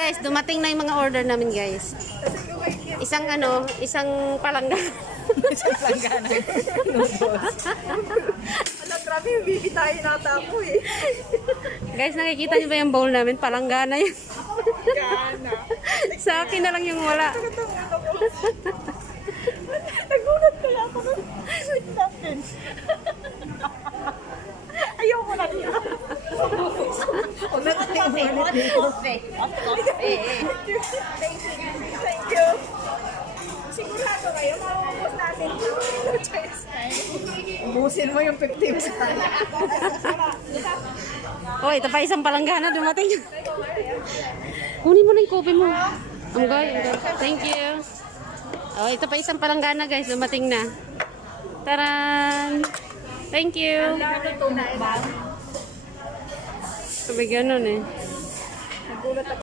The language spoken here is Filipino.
Guys, dumating na yung mga order namin, guys. Isang palangga. Isang planggana. Noodles. Ala, grabe yung bibitayin nata ako eh. Guys, nakikita niyo ba yung bowl namin? Palanggana yun. Gana. Sa akin na lang yung wala. Nagulat kaya ako nun. Wait natin. Ayoko na niya. Thank you. Sigurado kayo, maubos natin ito. No choice. Ubusin mo yung 50. Oh, ito pa isang palanggana dumating. Kunin mo na yung kopi mo. Anggoy. Thank you. Oh, ito pa isang palanggana, guys. Dumating na. Taran! Thank you. Sabi ganun eh. Nagulat ako.